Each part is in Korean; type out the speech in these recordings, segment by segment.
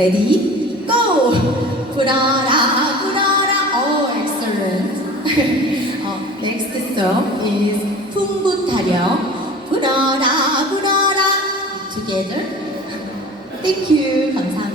레디 고! 불어라 불어라 Oh excellent 어, Next song is 풍부타령 불어라 불어라 Together Thank you 감사합니다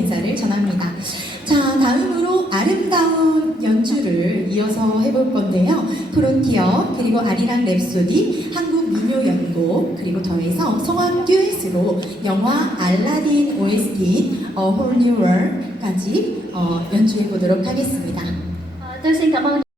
인사를 전합니다. 자, 다음으로 아름다운 연주를 이어서 해볼 건데요. 프론티어, 그리고 아리랑 랩소디, 한국 민요연곡, 그리고 더해서 성악 듀엣으로 영화 알라딘 OST, A Whole New World까지 어, 연주해 보도록 하겠습니다. 어, 但是他们。